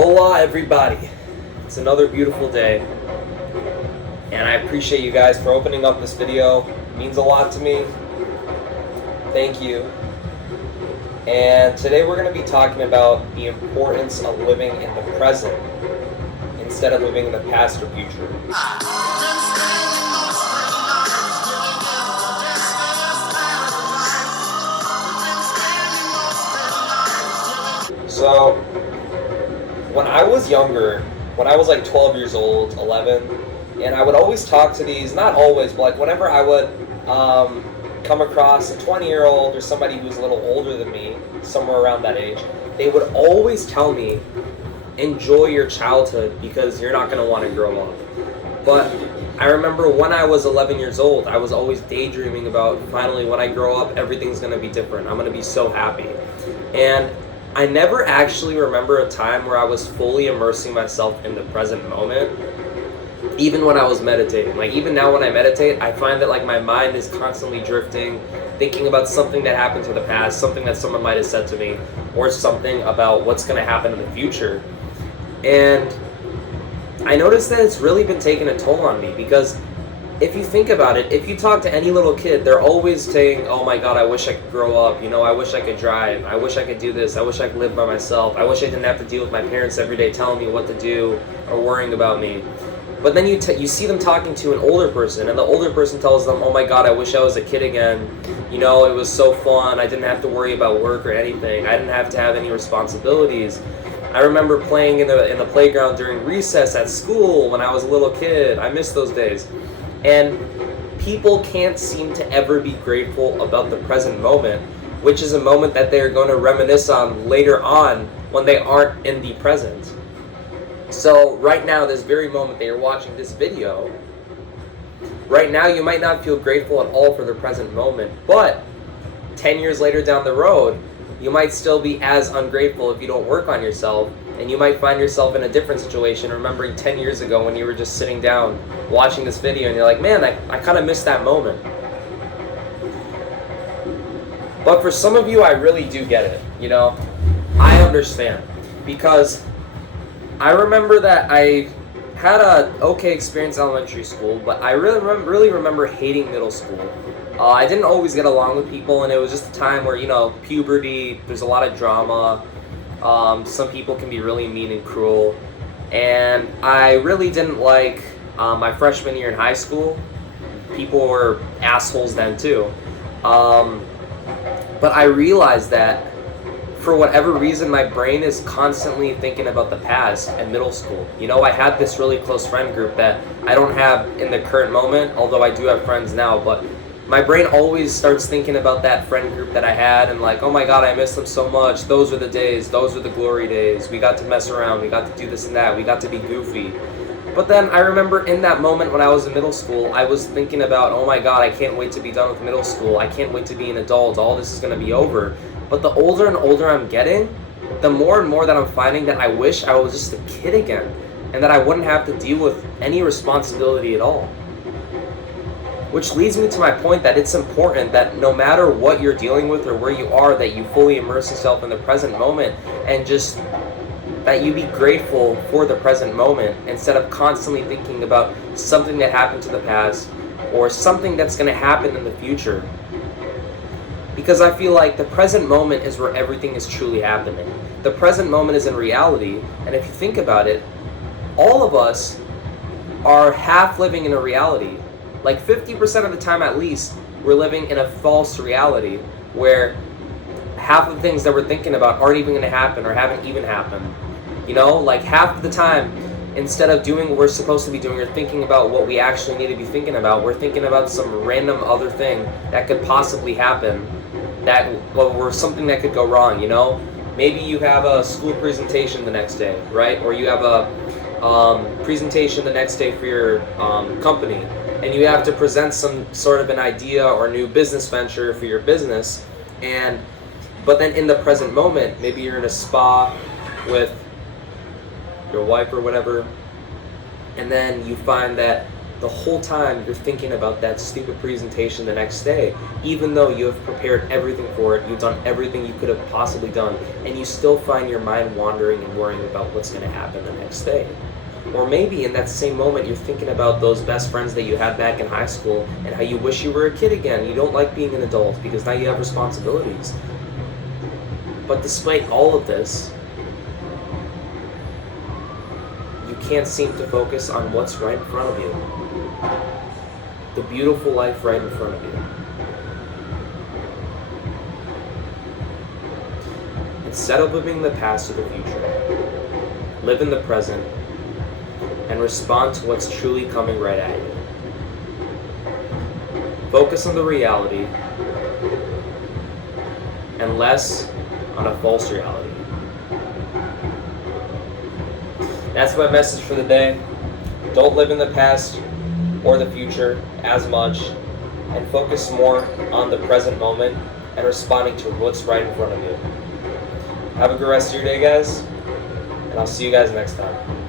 Hola everybody, it's another beautiful day and I appreciate you guys for opening up this video. It means a lot to me. Thank you. And today we're going to be talking about the importance of living in the present instead of living in the past or future. So, when I was younger, when I was like 12 years old, 11, and I would always talk to these, not always, but like whenever I would come across a 20-year-old or somebody who was a little older than me, somewhere around that age, they would always tell me, enjoy your childhood because you're not going to want to grow up. But I remember when I was 11 years old, I was always daydreaming about finally when I grow up, everything's going to be different. I'm going to be so happy. And I never actually remember a time where I was fully immersing myself in the present moment, even when I was meditating. Like even now when I meditate, I find that like my mind is constantly drifting, thinking about something that happened to the past, something that someone might have said to me, or something about what's going to happen in the future. And I noticed that it's really been taking a toll on me because if you think about it, if you talk to any little kid, they're always saying, oh my god, I wish I could grow up, I wish I could drive, I wish I could do this, I wish I could live by myself, I wish I didn't have to deal with my parents every day telling me what to do or worrying about me. But then you see them talking to an older person, and the older person tells them, oh my god, I wish I was a kid again, it was so fun, I didn't have to worry about work or anything, I didn't have to have any responsibilities. I remember playing in the playground during recess at school when I was a little kid. I miss those days. And people can't seem to ever be grateful about the present moment, which is a moment that they're going to reminisce on later on when they aren't in the present. So right now, this very moment that you're watching this video, right now you might not feel grateful at all for the present moment, but 10 years later down the road, you might still be as ungrateful if you don't work on yourself. And you might find yourself in a different situation, remembering 10 years ago when you were just sitting down watching this video and you're like, man, I kind of missed that moment. But for some of you, I really do get it, I understand. Because I remember that I had a okay experience in elementary school, but I really remember hating middle school. I didn't always get along with people, and it was just a time where, puberty, there's a lot of drama. Some people can be really mean and cruel, and I really didn't like my freshman year in high school. People were assholes then too, but I realized that for whatever reason my brain is constantly thinking about the past and middle school. I had this really close friend group that I don't have in the current moment, although I do have friends now, but my brain always starts thinking about that friend group that I had and like, oh my god, I miss them so much. Those were the days. Those were the glory days. We got to mess around. We got to do this and that. We got to be goofy. But then I remember in that moment when I was in middle school, I was thinking about, oh my god, I can't wait to be done with middle school. I can't wait to be an adult. All this is going to be over. But the older and older I'm getting, the more and more that I'm finding that I wish I was just a kid again and that I wouldn't have to deal with any responsibility at all. Which leads me to my point that it's important that no matter what you're dealing with or where you are, that you fully immerse yourself in the present moment and just that you be grateful for the present moment instead of constantly thinking about something that happened to the past or something that's going to happen in the future. Because I feel like the present moment is where everything is truly happening. The present moment is in reality, and if you think about it, all of us are half living in a reality. Like 50% of the time at least, we're living in a false reality where half of the things that we're thinking about aren't even going to happen or haven't even happened. Like half of the time, instead of doing what we're supposed to be doing or thinking about what we actually need to be thinking about, we're thinking about some random other thing that could possibly happen, or something that could go wrong, Maybe you have a school presentation the next day, right? Or you have a presentation the next day for your company. And you have to present some sort of an idea or new business venture for your business. But then in the present moment, maybe you're in a spa with your wife or whatever, and then you find that the whole time you're thinking about that stupid presentation the next day, even though you have prepared everything for it, you've done everything you could have possibly done, and you still find your mind wandering and worrying about what's going to happen the next day. Or maybe in that same moment you're thinking about those best friends that you had back in high school and how you wish you were a kid again. You don't like being an adult because now you have responsibilities. But despite all of this, you can't seem to focus on what's right in front of you. The beautiful life right in front of you. Instead of living the past or the future, live in the present and respond to what's truly coming right at you. Focus on the reality and less on a false reality. That's my message for the day. Don't live in the past or the future as much, and focus more on the present moment and responding to what's right in front of you. Have a good rest of your day, guys, and I'll see you guys next time.